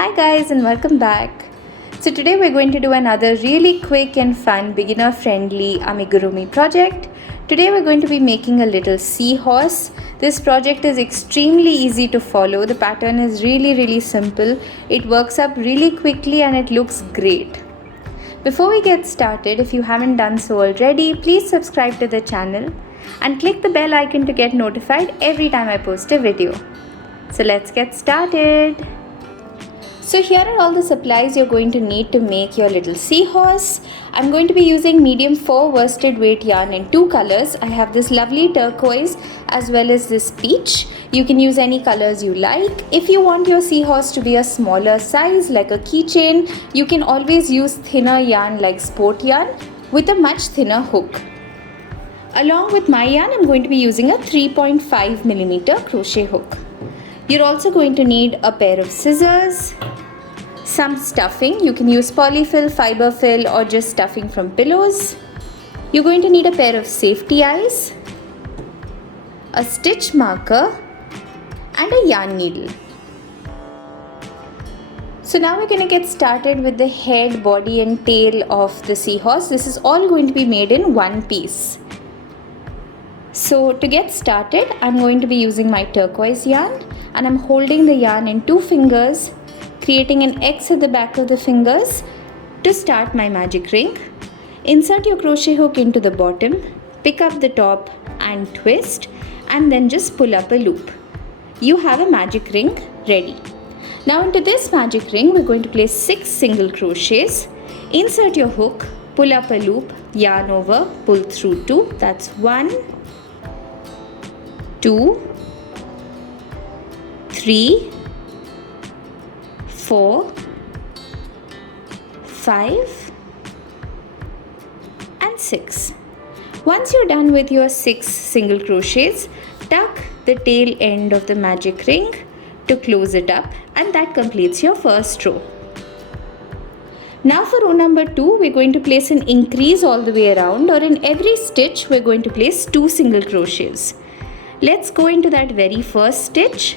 Hi guys and welcome back. So today we're going to do another really quick and fun beginner friendly amigurumi project. Today we're going to be making a little seahorse. This project is extremely easy to follow. The pattern is really simple. It works up really quickly and it looks great. Before we get started, if you haven't done so already, please subscribe to the channel and click the bell icon to get notified every time I post a video. So let's get started. So here are all the supplies you're going to need to make your little seahorse. I'm going to be using medium 4 worsted weight yarn in 2 colors. I have this lovely turquoise as well as this peach. You can use any colors you like. If you want your seahorse to be a smaller size like a keychain, you can always use thinner yarn like sport yarn with a much thinner hook. Along with my yarn, I'm going to be using a 3.5mm crochet hook. You're also going to need a pair of scissors, some stuffing. You can use polyfill, fiber fill or just stuffing from pillows. You're going to need a pair of safety eyes, a stitch marker and a yarn needle. So now we're going to get started with the head, body and tail of the seahorse. This is all going to be made in one piece. So to get started, I'm going to be using my turquoise yarn and I'm holding the yarn in 2 fingers, creating an X at the back of the fingers to start my magic ring. Insert your crochet hook into the bottom, pick up the top and twist and then just pull up a loop. You have a magic ring ready. Now into this magic ring, we're going to place 6 single crochets. Insert your hook, pull up a loop, yarn over, pull through 2. That's 1, 2, 3, 4, 5 and 6. Once you're done with your 6 single crochets, tuck the tail end of the magic ring to close it up and that completes your first row. Now for row number 2, we're going to place an increase all the way around, or in every stitch we're going to place 2 single crochets. Let's go into that very first stitch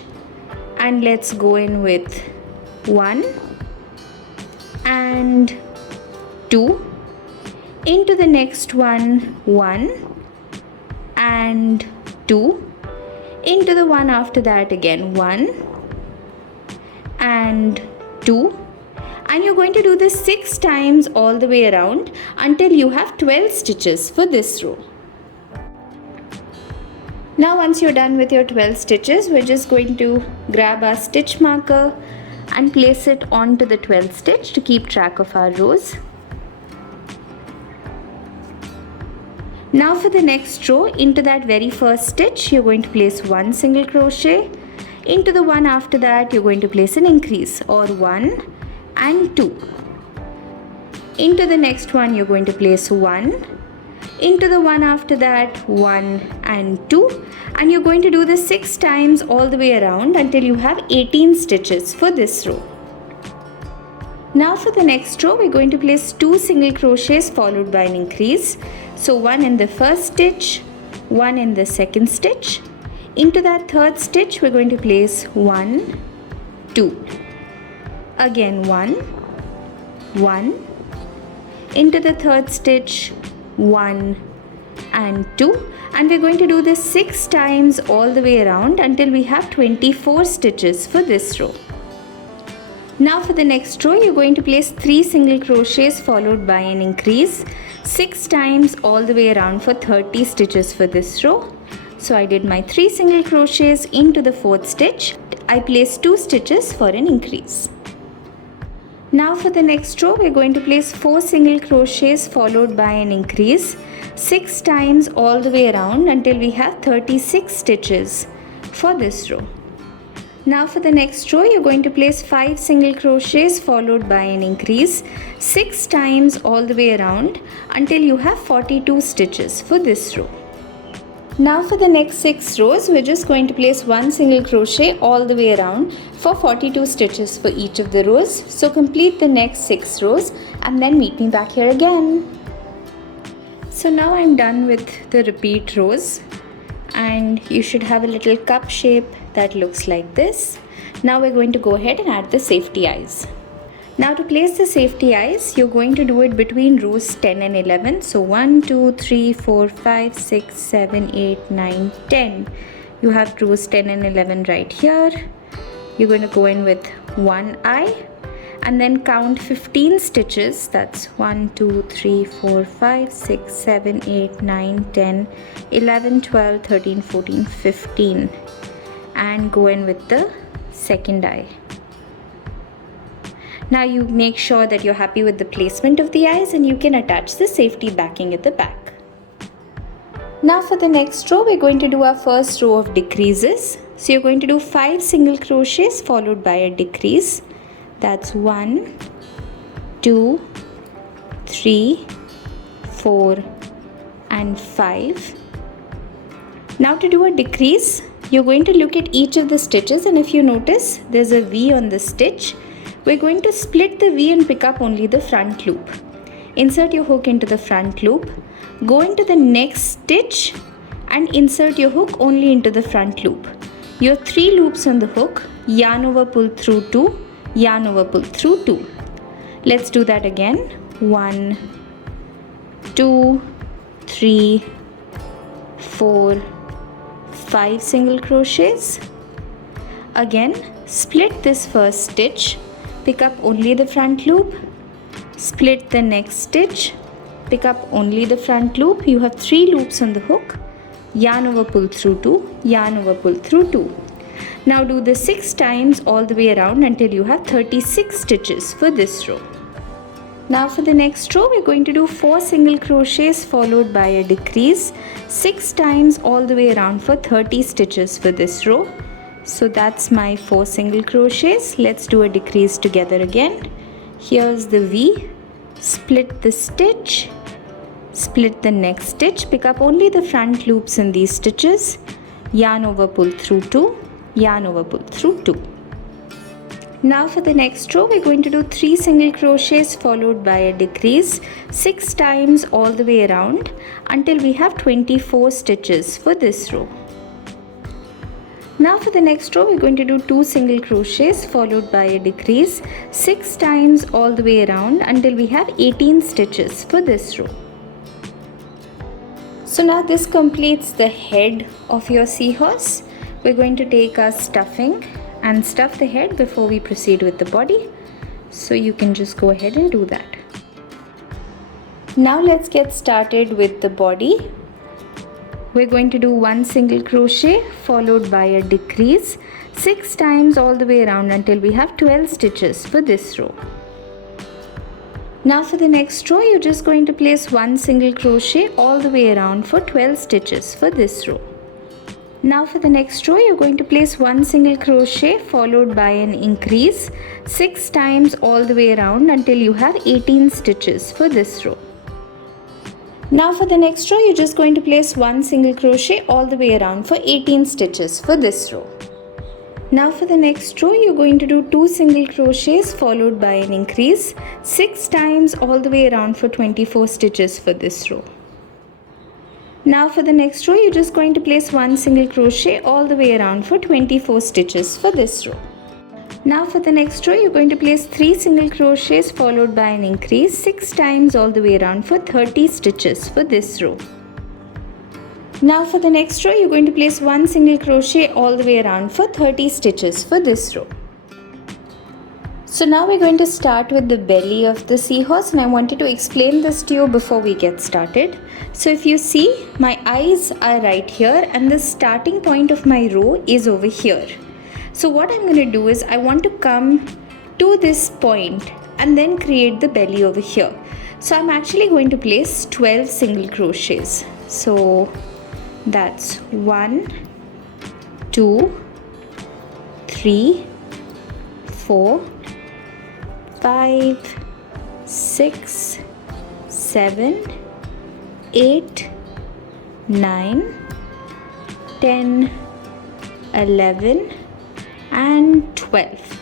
and let's go in with 1 and 2, into the next one 1 and 2, into the one after that again 1 and 2, and you're going to do this 6 times all the way around until you have 12 stitches for this row. Now once you're done with your 12 stitches, we're just going to grab our stitch marker and place it onto the 12th stitch to keep track of our rows. Now for the next row, into that very first stitch, you're going to place 1 single crochet. Into the one after that, you're going to place an increase, or 1 and 2. Into the next one, you're going to place 1. Into the one after that 1 and 2, and you're going to do this 6 times all the way around until you have 18 stitches for this row. Now for the next row, we're going to place 2 single crochets followed by an increase. So 1 in the first stitch, 1 in the second stitch. Into that third stitch, we're going to place 1, 2. Again 1, 1. Into the third stitch, 1 and 2, and we're going to do this 6 times all the way around until we have 24 stitches for this row. Now for the next row, you're going to place 3 single crochets followed by an increase 6 times all the way around for 30 stitches for this row. So I did my 3 single crochets into the 4th stitch. I placed 2 stitches for an increase. Now for the next row, we're going to place 4 single crochets followed by an increase 6 times all the way around until we have 36 stitches for this row. Now for the next row, you're going to place 5 single crochets followed by an increase 6 times all the way around until you have 42 stitches for this row. Now for the next 6 rows, we're just going to place 1 single crochet all the way around for 42 stitches for each of the rows. So complete the next 6 rows and then meet me back here again. So now I'm done with the repeat rows and you should have a little cup shape that looks like this. Now we're going to go ahead and add the safety eyes. Now to place the safety eyes, you're going to do it between rows 10 and 11. So 1, 2, 3, 4, 5, 6, 7, 8, 9, 10. You have rows 10 and 11 right here. You're going to go in with one eye and then count 15 stitches. That's 1, 2, 3, 4, 5, 6, 7, 8, 9, 10, 11, 12, 13, 14, 15. And go in with the second eye. Now you make sure that you're happy with the placement of the eyes and you can attach the safety backing at the back. Now for the next row, we're going to do our first row of decreases. So you're going to do 5 single crochets followed by a decrease. That's 1, 2, 3, 4 and 5. Now to do a decrease, you're going to look at each of the stitches, and if you notice there's a V on the stitch, we're going to split the V and pick up only the front loop. Insert your hook into the front loop, go into the next stitch and insert your hook only into the front loop. You have 3 loops on the hook, yarn over, pull through 2, yarn over, pull through 2. Let's do that again. 1, 2, 3, 4, 5 single crochets. Again, split this first stitch, pick up only the front loop, split the next stitch, pick up only the front loop. You have 3 loops on the hook, yarn over, pull through 2, yarn over, pull through 2. Now do this 6 times all the way around until you have 36 stitches for this row. Now for the next row, we're going to do 4 single crochets followed by a decrease 6 times all the way around for 30 stitches for this row. So that's my 4 single crochets. Let's do a decrease together again. Here's the V, split the stitch, split the next stitch, pick up only the front loops in these stitches, yarn over, pull through 2, yarn over, pull through 2. Now for the next row, we're going to do 3 single crochets followed by a decrease 6 times all the way around until we have 24 stitches for this row. Now for the next row, we're going to do 2 single crochets followed by a decrease 6 times all the way around until we have 18 stitches for this row. So now this completes the head of your seahorse. We're going to take our stuffing and stuff the head before we proceed with the body. So you can just go ahead and do that. Now let's get started with the body. We're going to do 1 single crochet followed by a decrease 6 times all the way around until we have 12 stitches for this row. Now for the next row, you're just going to place 1 single crochet all the way around for 12 stitches for this row. Now for the next row, you're going to place 1 single crochet followed by an increase 6 times all the way around until you have 18 stitches for this row. Now for the next row, you're just going to place 1 single crochet all the way around for 18 stitches for this row. Now for the next row, you're going to do 2 single crochets followed by an increase 6 times all the way around for 24 stitches for this row. Now for the next row, you're just going to place 1 single crochet all the way around for 24 stitches for this row. Now for the next row, you're going to place 3 single crochets followed by an increase 6 times all the way around for 30 stitches for this row. Now for the next row, you're going to place 1 single crochet all the way around for 30 stitches for this row. So now we're going to start with the belly of the seahorse, and I wanted to explain this to you before we get started. So if you see, my eyes are right here and the starting point of my row is over here. So what I'm going to do is I want to come to this point and then create the belly over here. So I'm actually going to place 12 single crochets. So that's 1, 2, 3, 4, 5, 6, 7, 8, 9, 10, 11 and 12.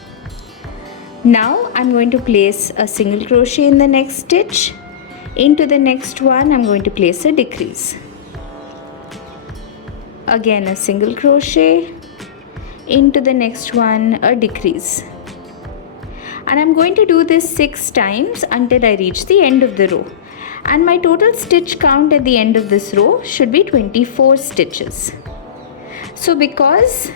Now I'm going to place a single crochet in the next stitch. Into the next one I'm going to place a decrease. Again a single crochet. into the next one a decrease. And I'm going to do this 6 times until I reach the end of the row. And my total stitch count at the end of this row should be 24 stitches. So because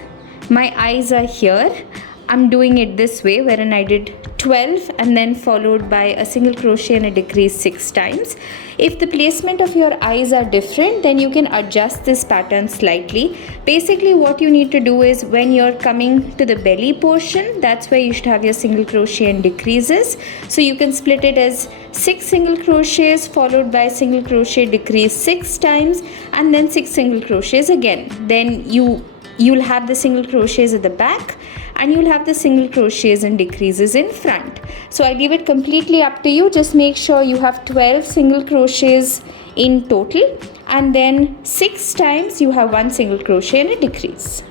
my eyes are here, I'm doing it this way, wherein I did 12 and then followed by a single crochet and a decrease 6 times. If the placement of your eyes are different, then you can adjust this pattern slightly. Basically what you need to do is when you're coming to the belly portion, that's where you should have your single crochet and decreases. So you can split it as 6 single crochets followed by single crochet decrease 6 times and then 6 single crochets again. Then you'll have the single crochets at the back and you'll have the single crochets and decreases in front. So I leave it completely up to you. Just make sure you have 12 single crochets in total and then 6 times you have 1 single crochet and a decrease.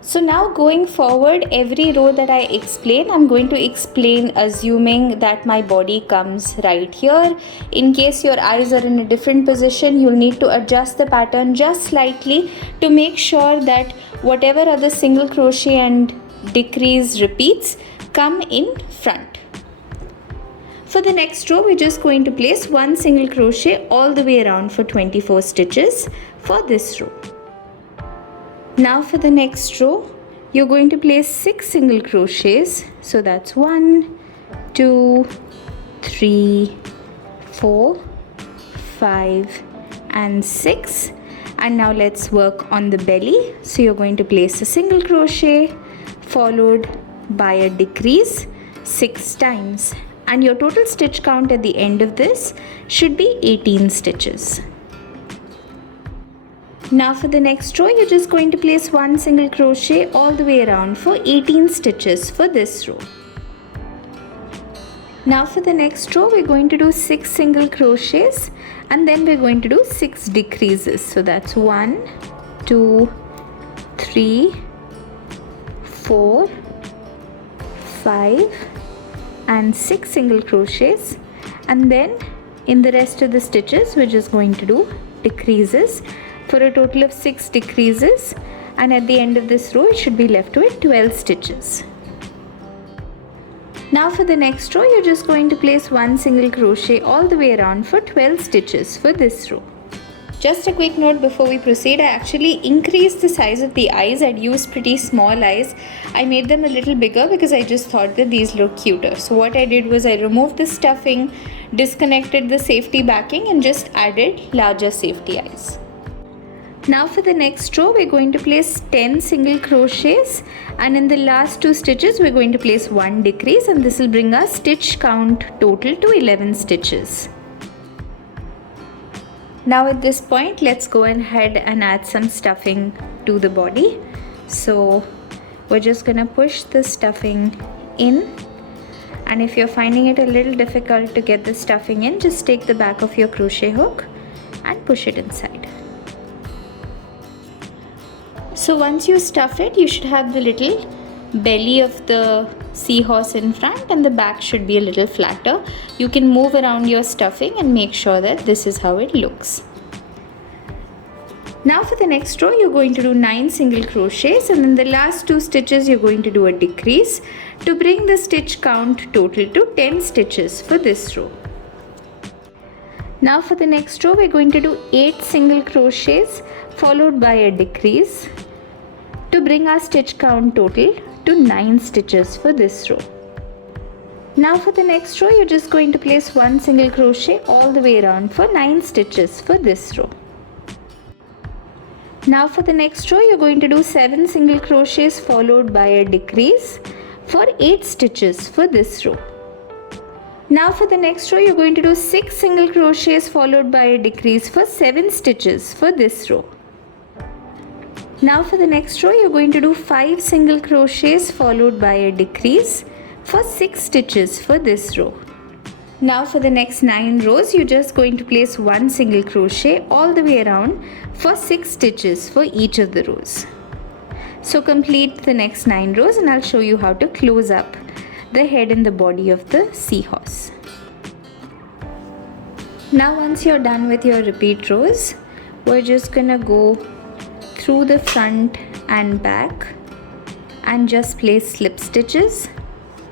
So now going forward, every row that I explain, I'm going to explain assuming that my body comes right here. In case your eyes are in a different position, you'll need to adjust the pattern just slightly to make sure that whatever other single crochet and decrease repeats come in front. For the next row, we're just going to place 1 single crochet all the way around for 24 stitches for this row. Now for the next row, you're going to place 6 single crochets. So that's 1, 2, 3, 4, 5 and 6. And now let's work on the belly. So you're going to place a single crochet followed by a decrease 6 times. And your total stitch count at the end of this should be 18 stitches. Now for the next row, you're just going to place 1 single crochet all the way around for 18 stitches for this row. Now for the next row, we're going to do 6 single crochets and then we're going to do 6 decreases. So that's 1, 2, 3, 4, 5 and 6 single crochets, and then in the rest of the stitches we're just going to do decreases for a total of 6 decreases, and at the end of this row it should be left with 12 stitches. Now for the next row, you're just going to place 1 single crochet all the way around for 12 stitches for this row. Just a quick note before we proceed, I actually increased the size of the eyes. I'd used pretty small eyes. I made them a little bigger because I just thought that these look cuter. So what I did was I removed the stuffing, disconnected the safety backing and just added larger safety eyes. Now for the next row, we're going to place 10 single crochets and in the last 2 stitches we're going to place 1 decrease, and this will bring our stitch count total to 11 stitches. Now at this point, let's go ahead and add some stuffing to the body. So we're just going to push the stuffing in, and if you're finding it a little difficult to get the stuffing in, just take the back of your crochet hook and push it inside. So once you stuff it, you should have the little belly of the seahorse in front and the back should be a little flatter. You can move around your stuffing and make sure that this is how it looks. Now for the next row, you're going to do 9 single crochets and in the last 2 stitches you're going to do a decrease to bring the stitch count total to 10 stitches for this row. Now for the next row, we're going to do 8 single crochets followed by a decrease to bring our stitch count total to 9 stitches for this row. Now for the next row, you're just going to place 1 single crochet all the way around for 9 stitches for this row. Now for the next row, you're going to do 7 single crochets followed by a decrease for 8 stitches for this row. Now for the next row, you're going to do 6 single crochets followed by a decrease for 7 stitches for this row. Now for the next row, you're going to do 5 single crochets followed by a decrease for 6 stitches for this row. Now for the next 9 rows, you're just going to place 1 single crochet all the way around for 6 stitches for each of the rows. So complete the next 9 rows and I'll show you how to close up the head and the body of the seahorse. Now once you're done with your repeat rows, we're just gonna go through the front and back and just place slip stitches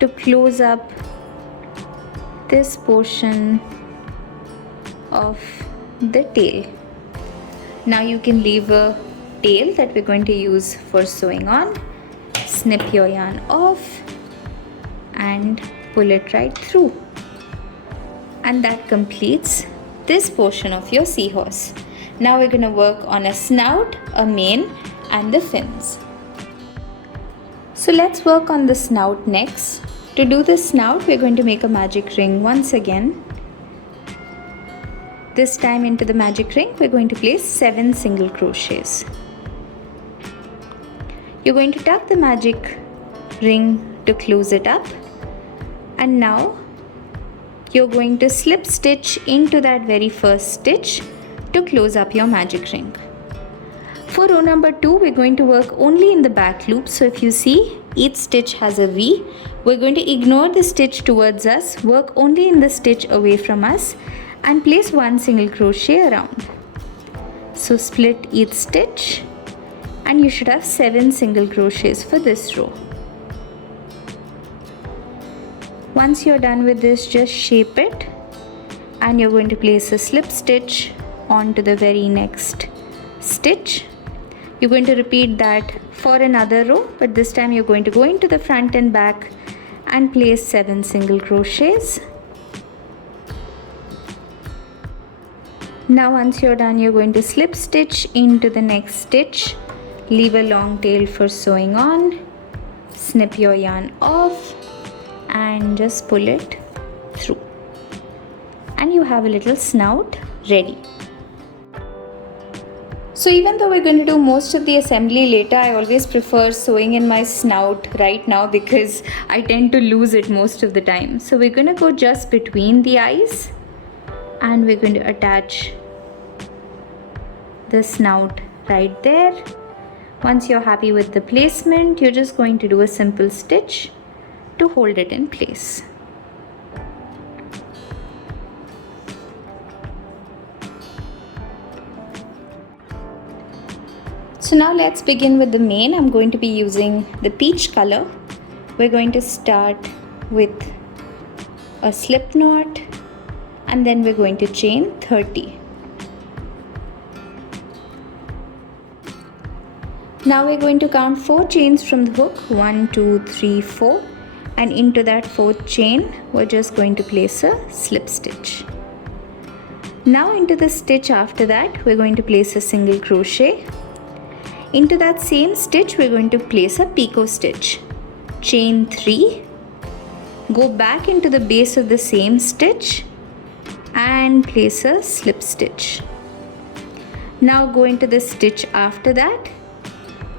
to close up this portion of the tail. Now you can leave a tail that we're going to use for sewing on. Snip your yarn off and pull it right through. And that completes this portion of your seahorse. Now we're going to work on a snout, a mane, and the fins. So let's work on the snout next. To do the snout, we're going to make a magic ring once again. This time into the magic ring, we're going to place 7 single crochets. You're going to tuck the magic ring to close it up, and now you're going to slip stitch into that very first stitch to close up your magic ring. For row number 2, we're going to work only in the back loop. So if you see, each stitch has a V. We're going to ignore the stitch towards us, work only in the stitch away from us, and place 1 single crochet around. So split each stitch, and you should have 7 single crochets for this row. Once you're done with this, just shape it, and you're going to place a slip stitch onto the very next stitch. You're going to repeat that for another row, but this time you're going to go into the front and back and place 7 single crochets. Now once you're done, you're going to slip stitch into the next stitch, leave a long tail for sewing on, snip your yarn off and just pull it through, and you have a little snout ready. So even though we're going to do most of the assembly later, I always prefer sewing in my snout right now because I tend to lose it most of the time. So we're going to go just between the eyes, and we're going to attach the snout right there. Once you're happy with the placement, you're just going to do a simple stitch to hold it in place. So now let's begin with the mane. I'm going to be using the peach color. We're going to start with a slip knot, and then we're going to chain 30. Now we're going to count 4 chains from the hook, 1, 2, 3, 4, and into that 4th chain we're just going to place a slip stitch. Now into the stitch after that we're going to place a single crochet. Into that same stitch we're going to place a picot stitch. Chain 3, go back into the base of the same stitch and place a slip stitch. Now go into the stitch after that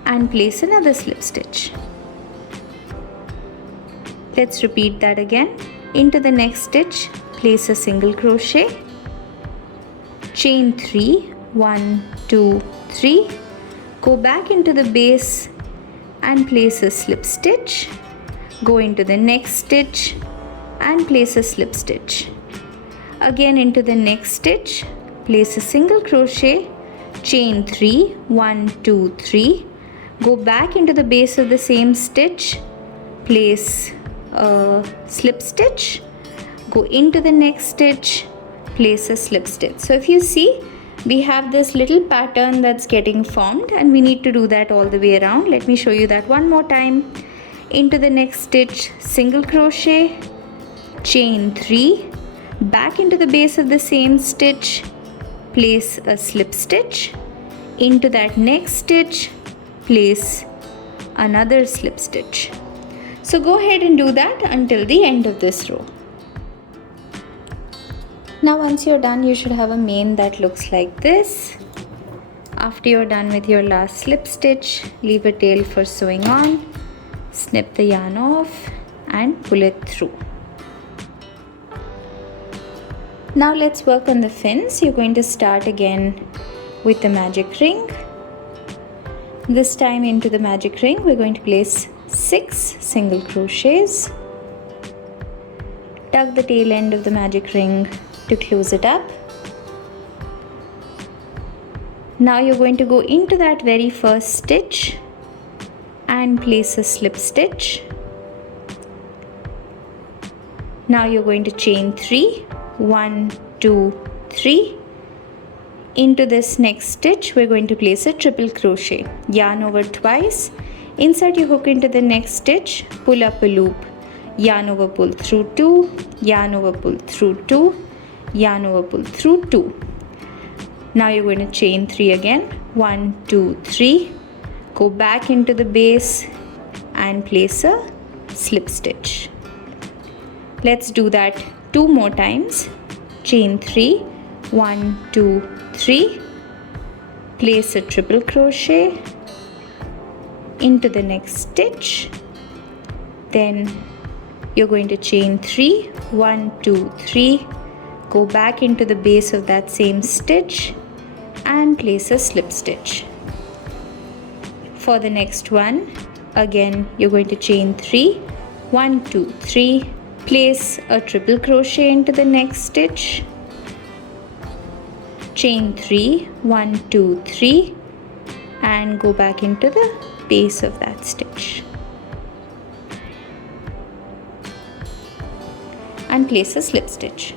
and place another slip stitch. Let's repeat that again. Into the next stitch, place a single crochet, chain 3, 1, 2, 3, go back into the base and place a slip stitch, go into the next stitch and place a slip stitch. Again into the next stitch, place a single crochet, chain 3, 1, 2, 3, go back into the base of the same stitch, place a slip stitch, go into the next stitch, place a slip stitch. So if you see, we have this little pattern that's getting formed, and we need to do that all the way around. Let me show you that one more time. Into the next stitch, single crochet, chain 3, back into the base of the same stitch, place a slip stitch, into that next stitch, place another slip stitch. So go ahead and do that until the end of this row. Now once you're done, you should have a mane that looks like this. After you're done with your last slip stitch, leave a tail for sewing on, snip the yarn off and pull it through. Now let's work on the fins. You're going to start again with the magic ring. This time into the magic ring, we're going to place 6 single crochets. Tuck the tail end of the magic ring to close it up. Now you're going to go into that very first stitch and place a slip stitch. Now you're going to chain 3, 1, 2, 3. Into this next stitch we're going to place a triple crochet. Yarn over twice, insert your hook into the next stitch, pull up a loop, yarn over, pull through 2, yarn over, pull through 2, yarn over, pull through 2. Now you're going to chain 3 again, 1, 2, 3, go back into the base and place a slip stitch. Let's do that 2 more times. Chain 3, 1, 2, 3, place a triple crochet into the next stitch, then you're going to chain 3, 1, 2, 3, go back into the base of that same stitch and place a slip stitch. For the next one, again you're going to chain 3, 1, 2, 3, place a triple crochet into the next stitch, chain 3, 1, 2, 3, and go back into the base of that stitch and place a slip stitch.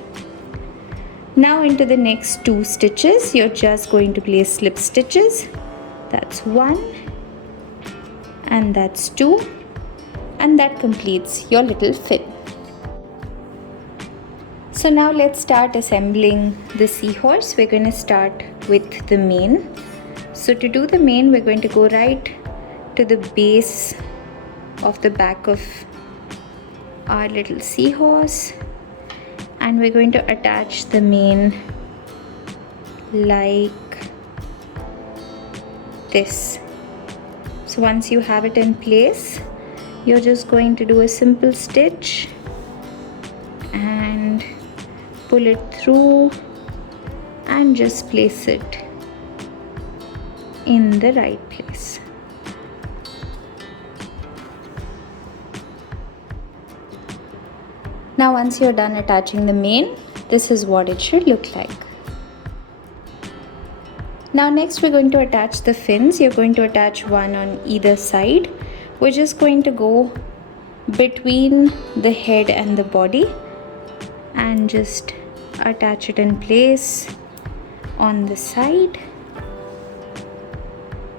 Now into the next 2 stitches you're just going to place slip stitches. That's 1 and that's 2, and that completes your little fin. So now let's start assembling the seahorse. We're going to start with the mane. So to do the mane, we're going to go right to the base of the back of our little seahorse, and we're going to attach the mane like this. So once you have it in place, you're just going to do a simple stitch and pull it through and just place it in the right place. Now once you're done attaching the mane, this is what it should look like. Now next we're going to attach the fins. You're going to attach one on either side. We're just going to go between the head and the body and just attach it in place on the side.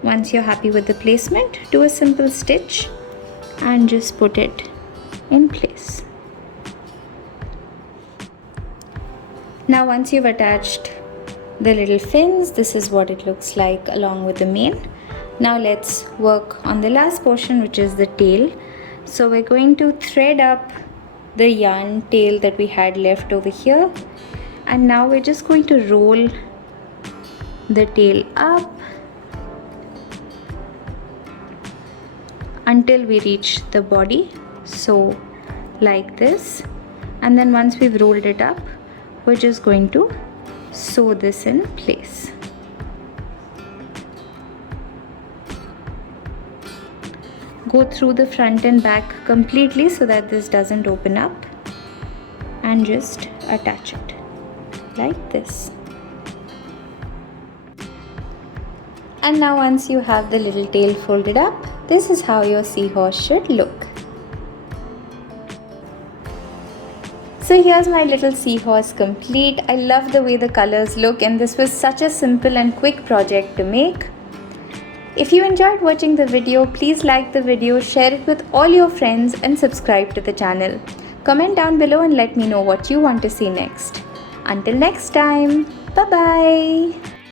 Once you're happy with the placement, do a simple stitch and just put it in place. Now once you've attached the little fins, this is what it looks like along with the mane. Now let's work on the last portion, which is the tail. So we're going to thread up the yarn tail that we had left over here, and now we're just going to roll the tail up until we reach the body, so like this. And then once we've rolled it up, we're just going to sew this in place. Go through the front and back completely so that this doesn't open up, and just attach it like this. And now once you have the little tail folded up, this is how your seahorse should look. So here's my little seahorse complete. I love the way the colors look, and this was such a simple and quick project to make. If you enjoyed watching the video, please like the video, share it with all your friends and subscribe to the channel. Comment down below and let me know what you want to see next. Until next time, bye bye.